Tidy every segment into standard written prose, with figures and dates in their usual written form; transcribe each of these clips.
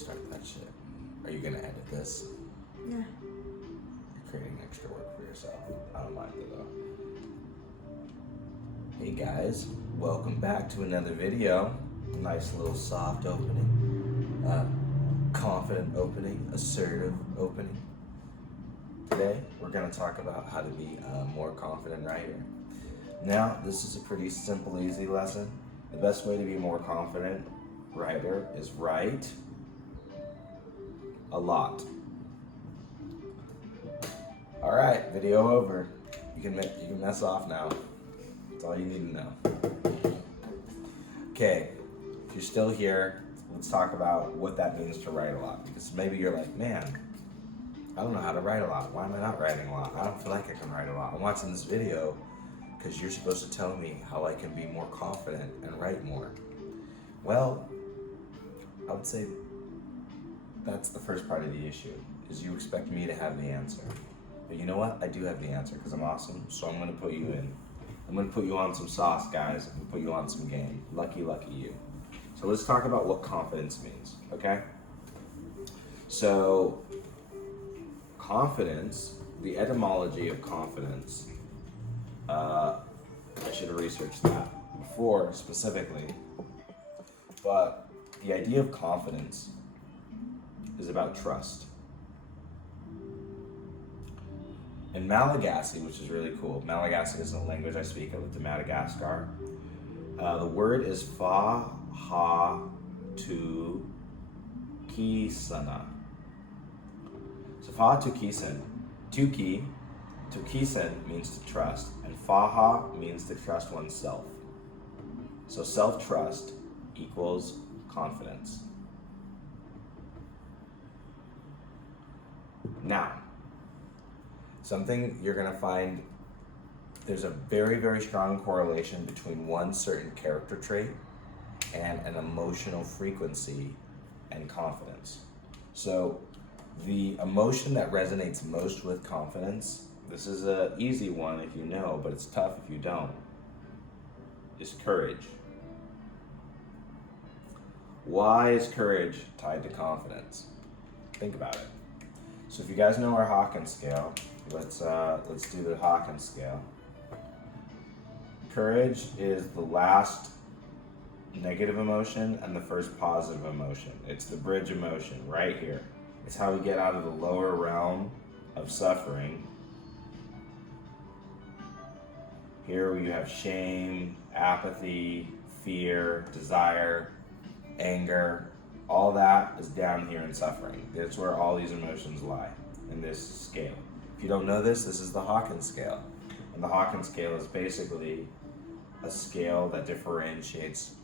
restart that shit. Are you gonna edit this? Yeah. You're creating extra work for yourself. I don't mind it though. Hey guys, welcome back to another video. Nice little soft opening. Confident opening, assertive opening. Today, we're gonna talk about how to be a more confident writer. Now, this is a pretty simple, easy lesson. The best way to be a more confident writer is write a lot. All right, video over. You can mess off now. That's all you need to know. Okay, if you're still here, let's talk about what that means to write a lot. Because maybe you're like, man, I don't know how to write a lot. Why am I not writing a lot? I don't feel like I can write a lot. I'm watching this video because you're supposed to tell me how I can be more confident and write more. Well, I would say that's the first part of the issue, is you expect me to have the answer. But you know what? I do have the answer because I'm awesome, so I'm gonna put you in. I'm gonna put you on some sauce, guys, and put you on some game. Lucky, lucky you. So let's talk about what confidence means, okay? So, confidence, the etymology of confidence, I should have researched that before specifically, but the idea of confidence is about trust. In Malagasy, which is really cool, Malagasy is a language I speak. I lived in Madagascar. The word is fa-ha-tu-ki-sana. So fa-tu-ki-san, tu-ki-san means to trust, and fa-ha means to trust oneself. So self-trust equals confidence. Now, something you're gonna find, there's a very, very strong correlation between one certain character trait and an emotional frequency and confidence. So the emotion that resonates most with confidence, this is an easy one if you know, but it's tough if you don't, is courage. Why is courage tied to confidence? Think about it. So if you guys know our Hawkins scale, let's do the Hawkins scale. Courage is the last negative emotion and the first positive emotion. It's the bridge emotion right here. It's how we get out of the lower realm of suffering. Here you have shame, apathy, fear, desire, anger. All that is down here in suffering. That's where all these emotions lie in this scale. If you don't know this, this is the Hawkins scale. And the Hawkins scale is basically a scale that differentiates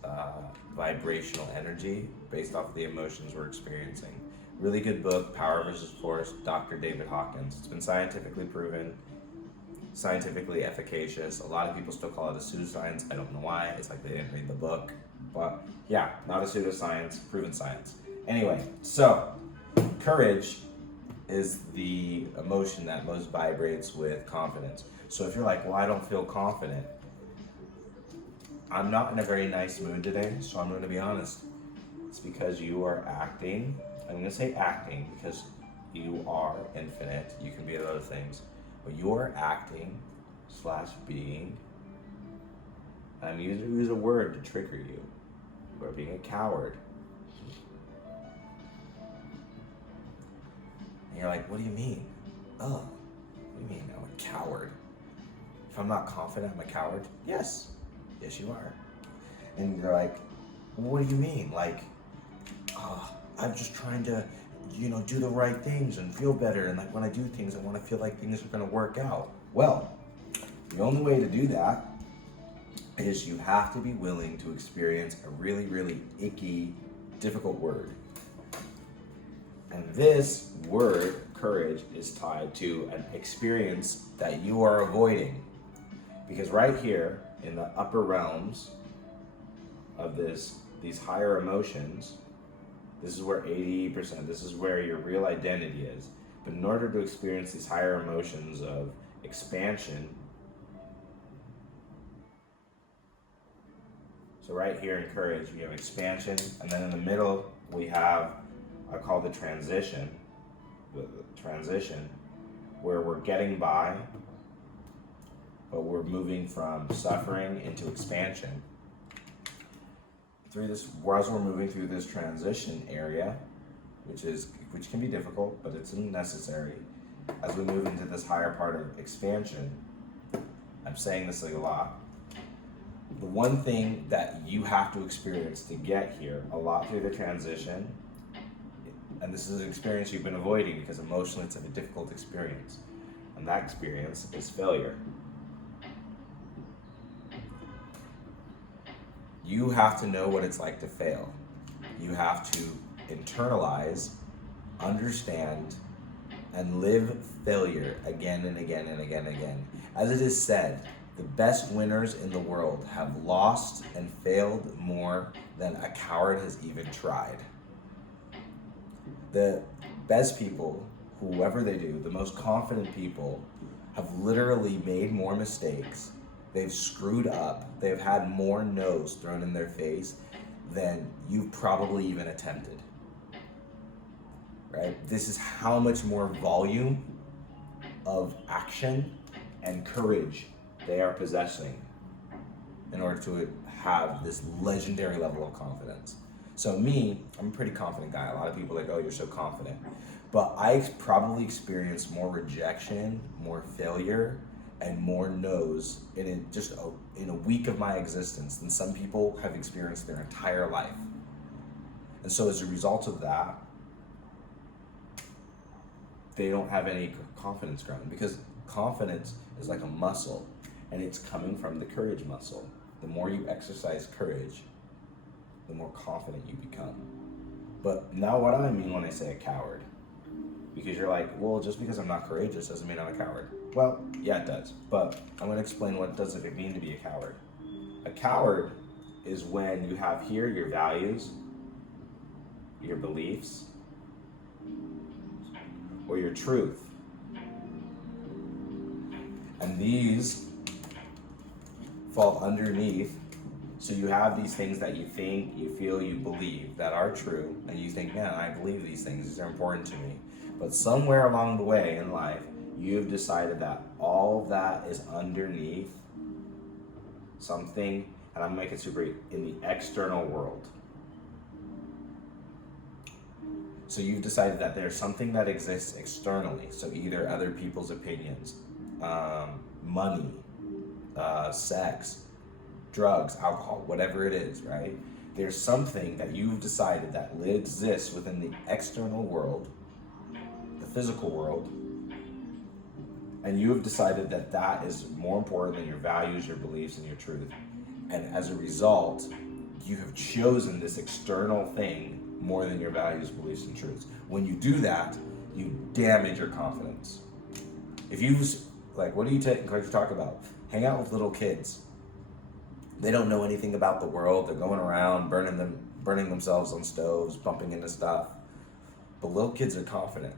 vibrational energy based off of the emotions we're experiencing. Really good book, Power versus Force, Dr. David Hawkins. It's been scientifically proven, scientifically efficacious. A lot of people still call it a pseudoscience. I don't know why. It's like they didn't read the book. But yeah, not a pseudoscience, proven science. Anyway, so courage is the emotion that most vibrates with confidence. So if you're like, well, I don't feel confident, I'm not in a very nice mood today, so I'm going to be honest. It's because you are acting. I'm going to say acting because you are infinite. You can be other things. But you are acting / being, I'm going to use a word to trigger you. You are being a coward. And you're like, what do you mean? Oh, what do you mean I'm a coward? If I'm not confident, I'm a coward? Yes. Yes, you are. And you're like, well, what do you mean? Like, I'm just trying to, do the right things and feel better. And like when I do things, I want to feel like things are going to work out. Well, the only way to do that is you have to be willing to experience a really, really icky, difficult word. And this word, courage, is tied to an experience that you are avoiding. Because right here, in the upper realms of these higher emotions, this is where 80%, this is where your real identity is. But in order to experience these higher emotions of expansion, so right here in courage, we have expansion, and then in the middle, we have I call the transition, where we're getting by, but we're moving from suffering into expansion. As we're moving through this transition area, which can be difficult, but it's necessary. As we move into this higher part of expansion, I'm saying this a lot. The one thing that you have to experience to get here a lot through the transition, and this is an experience you've been avoiding because emotionally it's a difficult experience, and that experience is failure. You have to know what it's like to fail. You have to internalize, understand, and live failure again and again and again and again. As it is said, the best winners in the world have lost and failed more than a coward has even tried. The best people, whoever they do, the most confident people, have literally made more mistakes. They've screwed up. They've had more no's thrown in their face than you've probably even attempted. Right? This is how much more volume of action and courage they are possessing in order to have this legendary level of confidence. So me, I'm a pretty confident guy. A lot of people are like, oh, you're so confident. But I probably experienced more rejection, more failure, and more no's in a week of my existence than some people have experienced their entire life. And so as a result of that, they don't have any confidence ground, because confidence is like a muscle, and it's coming from the courage muscle. The more you exercise courage, the more confident you become. But now what do I mean when I say a coward? Because you're like, well, just because I'm not courageous doesn't mean I'm a coward. Well, yeah, it does. But I'm going to explain what does it mean to be a coward. A coward is when you have here your values, your beliefs, or your truth. And these fall underneath. So you have these things that you think, you feel, you believe that are true, and you think, man, I believe these things, these are important to me. But somewhere along the way in life, you've decided that all of that is underneath something, and I'm making it super in the external world. So you've decided that there's something that exists externally, so either other people's opinions, money, sex, drugs, alcohol, whatever it is, right? There's something that you've decided that exists within the external world, the physical world, and you have decided that that is more important than your values, your beliefs, and your truth. And as a result, you have chosen this external thing more than your values, beliefs, and truths. When you do that, you damage your confidence. If you, what do you talk about? Hang out with little kids. They don't know anything about the world. They're going around burning themselves on stoves, bumping into stuff. But little kids are confident.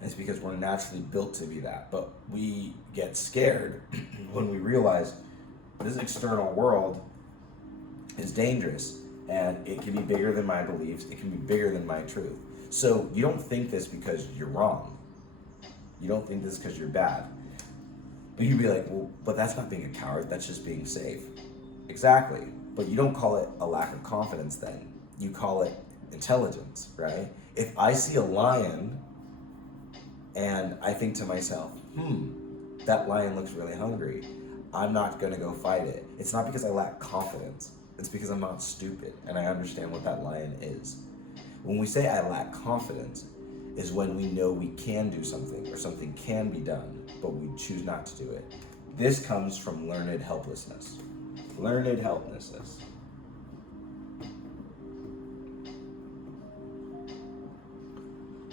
And it's because we're naturally built to be that. But we get scared when we realize this external world is dangerous, and it can be bigger than my beliefs. It can be bigger than my truth. So you don't think this because you're wrong. You don't think this because you're bad. But you'd be like, well, but that's not being a coward. That's just being safe. Exactly. But you don't call it a lack of confidence then. You call it intelligence, right? If I see a lion and I think to myself, that lion looks really hungry, I'm not going to go fight it. It's not because I lack confidence. It's because I'm not stupid and I understand what that lion is. When we say I lack confidence is when we know we can do something or something can be done, but we choose not to do it. This comes from learned helplessness. Learned helplessness.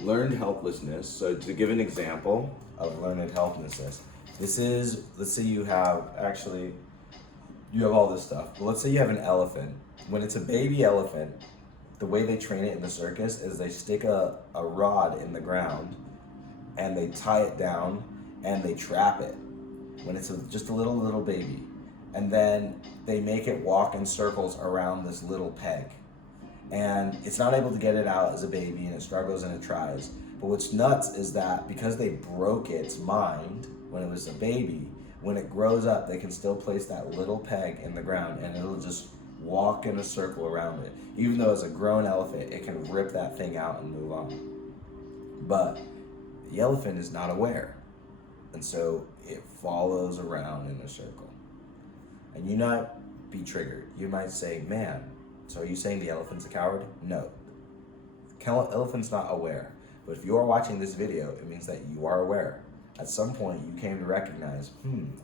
Learned helplessness. So to give an example of learned helplessness, this is, let's say you have all this stuff, but let's say you have an elephant. When it's a baby elephant, the way they train it in the circus is they stick a rod in the ground and they tie it down and they trap it when it's just a little baby. And then they make it walk in circles around this little peg. and it's not able to get it out as a baby, and it struggles and it tries. But what's nuts is that because they broke its mind when it was a baby, when it grows up, they can still place that little peg in the ground and it'll just walk in a circle around it. Even though as a grown elephant, it can rip that thing out and move on. But the elephant is not aware. And so it follows around in a circle. And you might be triggered. You might say, man, so are you saying the elephant's a coward? No. Elephant's not aware. But if you are watching this video, it means that you are aware. At some point, you came to recognize,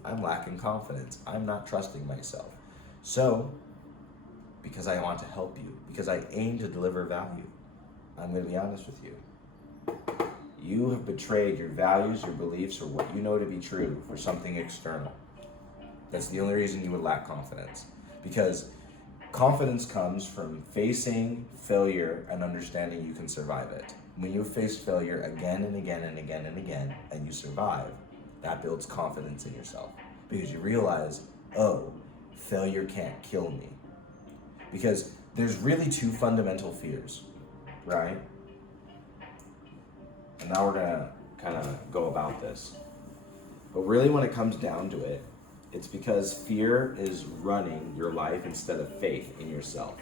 I'm lacking confidence. I'm not trusting myself. So, because I want to help you, because I aim to deliver value, I'm going to be honest with you. You have betrayed your values, your beliefs, or what you know to be true for something external. That's the only reason you would lack confidence. Because confidence comes from facing failure and understanding you can survive it. When you face failure again and again and again and again, and you survive, that builds confidence in yourself. Because you realize, oh, failure can't kill me. Because there's really two fundamental fears, right? And now we're gonna kind of go about this. But really when it comes down to it, it's because fear is running your life instead of faith in yourself.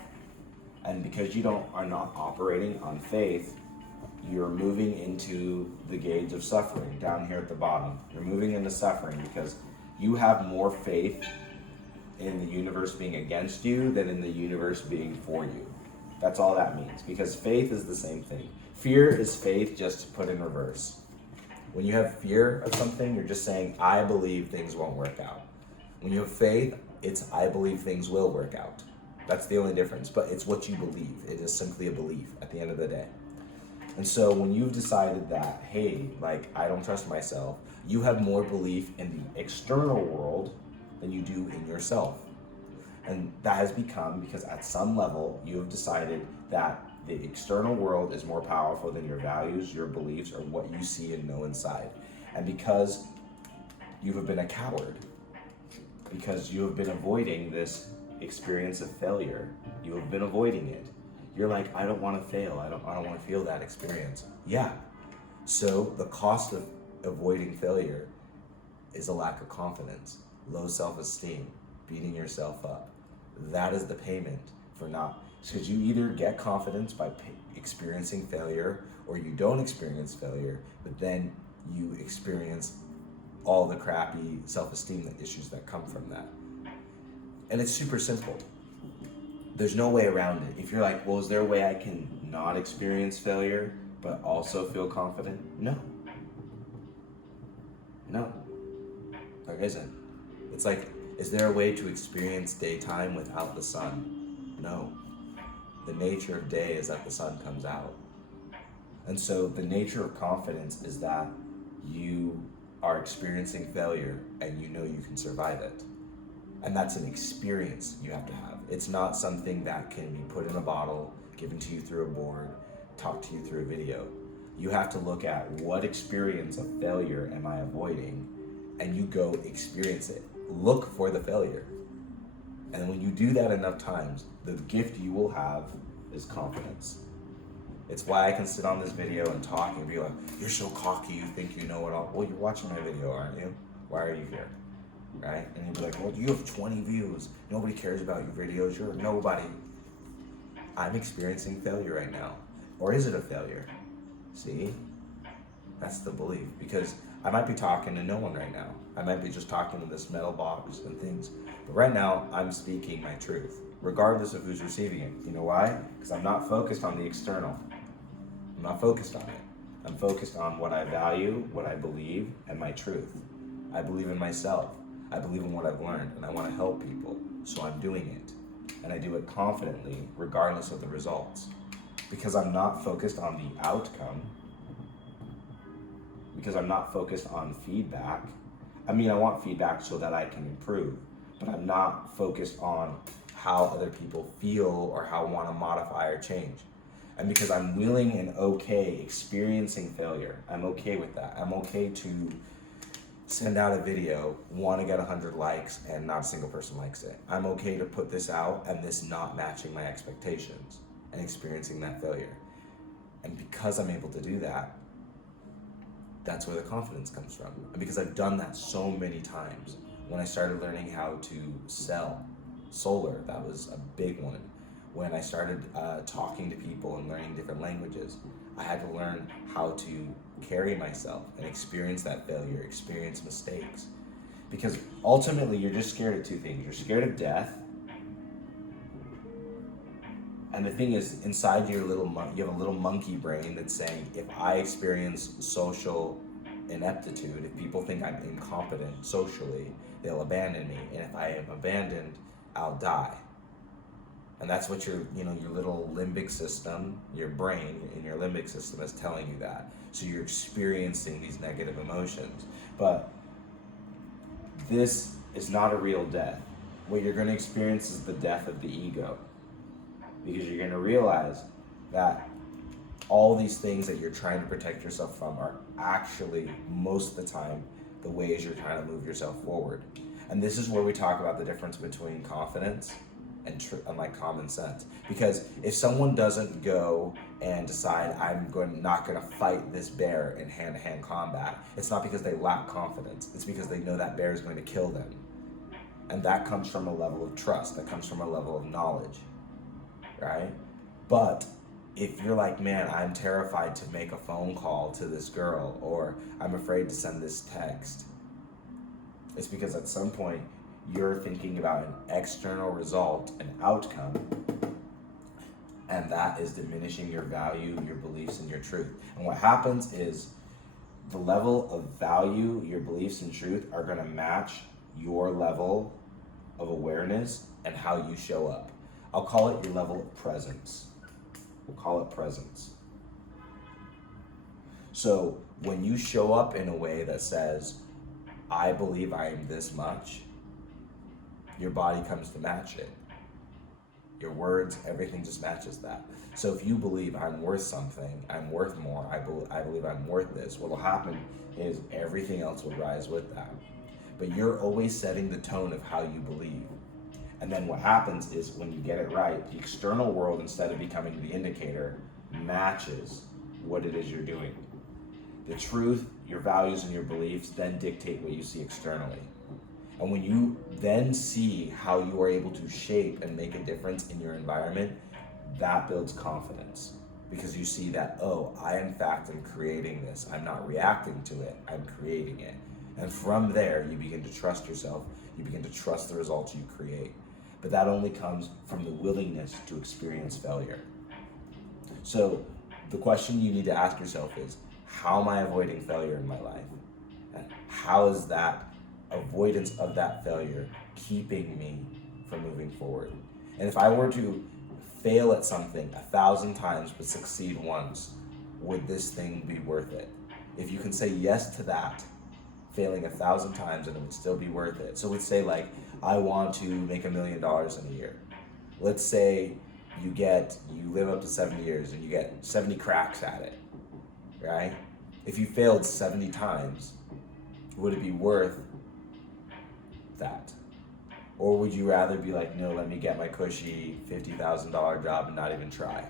And because you are not operating on faith, you're moving into the gauge of suffering down here at the bottom. You're moving into suffering because you have more faith in the universe being against you than in the universe being for you. That's all that means, because faith is the same thing. Fear is faith just put in reverse. When you have fear of something, you're just saying, I believe things won't work out. When you have faith, it's I believe things will work out. That's the only difference, but it's what you believe. It is simply a belief at the end of the day. And so when you've decided that, hey, I don't trust myself, you have more belief in the external world than you do in yourself. And that has become because at some level you have decided that the external world is more powerful than your values, your beliefs, or what you see and know inside. And because you have been a coward, because you have been avoiding this experience of failure, you have been avoiding it. You're like, I don't want to fail. I don't want to feel that experience. Yeah. So the cost of avoiding failure is a lack of confidence, low self-esteem, beating yourself up. That is the payment for not, because you either get confidence by experiencing failure or you don't experience failure, but then you experience all the crappy self-esteem issues that come from that. And it's super simple. There's no way around it. If you're like, well, is there a way I can not experience failure but also feel confident? No. There isn't. It's like, is there a way to experience daytime without the sun? No. The nature of day is that the sun comes out. And so the nature of confidence is that you are experiencing failure and you know you can survive it. And that's an experience you have to have. It's not something that can be put in a bottle, given to you through a board, talked to you through a video. You have to look at what experience of failure am I avoiding, and you go experience it. Look for the failure. And when you do that enough times, the gift you will have is confidence. It's why I can sit on this video and talk and be like, you're so cocky, you think you know it all. Well, you're watching my video, aren't you? Why are you here? Right? And you'd be like, well, you have 20 views. Nobody cares about your videos. You're nobody. I'm experiencing failure right now. Or is it a failure? See? That's the belief. Because I might be talking to no one right now. I might be just talking to this metal box and things. But right now, I'm speaking my truth, regardless of who's receiving it. You know why? Because I'm not focused on the external. I'm not focused on it. I'm focused on what I value, what I believe, and my truth. I believe in myself. I believe in what I've learned, and I want to help people, so I'm doing it. And I do it confidently, regardless of the results. Because I'm not focused on the outcome, because I'm not focused on feedback. I mean, I want feedback so that I can improve, but I'm not focused on how other people feel or how I want to modify or change. And because I'm willing and okay experiencing failure, I'm okay with that. I'm okay to send out a video, want to get 100 likes, and not a single person likes it. I'm okay to put this out and this not matching my expectations. and experiencing that failure. And because I'm able to do that, that's where the confidence comes from. And because I've done that so many times. When I started learning how to sell solar, that was a big one. When I started talking to people and learning different languages, I had to learn how to carry myself and experience that failure, experience mistakes. Because ultimately, you're just scared of two things. You're scared of death. And the thing is, inside your you have a little monkey brain that's saying, if I experience social ineptitude, if people think I'm incompetent socially, they'll abandon me. And if I am abandoned, I'll die. And that's what your little limbic system, your brain in your limbic system is telling you that. So you're experiencing these negative emotions. But this is not a real death. What you're going to experience is the death of the ego. Because you're going to realize that all these things that you're trying to protect yourself from are actually, most of the time, the ways you're trying to move yourself forward. And this is where we talk about the difference between confidence and like common sense. Because if someone doesn't go and decide, not going to fight this bear in hand-to-hand combat, it's not because they lack confidence. It's because they know that bear is going to kill them. And that comes from a level of trust. That comes from a level of knowledge. Right? But if you're like, man, I'm terrified to make a phone call to this girl, or I'm afraid to send this text, it's because at some point you're thinking about an external result, an outcome, and that is diminishing your value, your beliefs, and your truth. And what happens is the level of value, your beliefs and truth are going to match your level of awareness and how you show up. I'll call it your level of presence. We'll call it presence. So when you show up in a way that says, I believe I am this much, your body comes to match it. Your words, everything just matches that. So if you believe I'm worth something, I'm worth more, I believe I'm worth this, what will happen is everything else will rise with that. But you're always setting the tone of how you believe. And then what happens is when you get it right, the external world, instead of becoming the indicator, matches what it is you're doing. The truth, your values, and your beliefs then dictate what you see externally. And when you then see how you are able to shape and make a difference in your environment, that builds confidence. Because you see that, oh, I in fact am creating this. I'm not reacting to it, I'm creating it. And from there, you begin to trust yourself. You begin to trust the results you create. But that only comes from the willingness to experience failure. So the question you need to ask yourself is, how am I avoiding failure in my life? And how is that avoidance of that failure keeping me from moving forward? And if I were to fail at something 1,000 times but succeed once, would this thing be worth it? If you can say yes to that, failing 1,000 times, and it would still be worth it. So let's say, like, I want to make $1 million in a year. Let's say you live up to 70 years and you get 70 cracks at it, right? If you failed 70 times, would it be worth that? Or would you rather be like, no, let me get my cushy $50,000 job and not even try?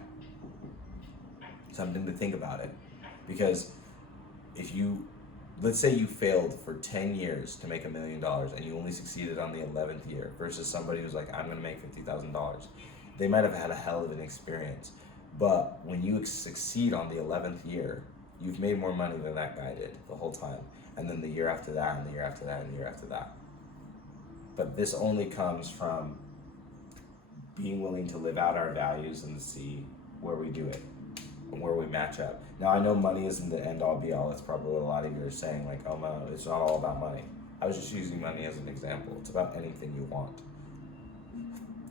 Something to think about it. Because let's say you failed for 10 years to make $1 million and you only succeeded on the 11th year versus somebody who's like, I'm gonna make $50,000. They might have had a hell of an experience, but when you succeed on the 11th year, you've made more money than that guy did the whole time. And then the year after that, and the year after that, and the year after that. But this only comes from being willing to live out our values and see where we do it and where we match up. Now, I know money isn't the end-all be-all. That's probably what a lot of you are saying, like, oh no, it's not all about money. I was just using money as an example. It's about anything you want.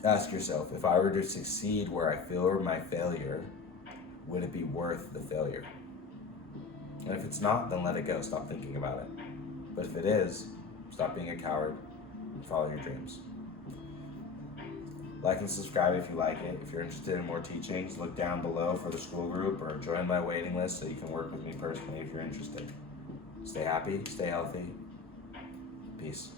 Ask yourself, if I were to succeed where I feel my failure, would it be worth the failure? And if it's not, then let it go. Stop thinking about it. But if it is, stop being a coward and follow your dreams. Like and subscribe if you like it. If you're interested in more teachings, look down below for the school group or join my waiting list so you can work with me personally if you're interested. Stay happy, stay healthy. Peace.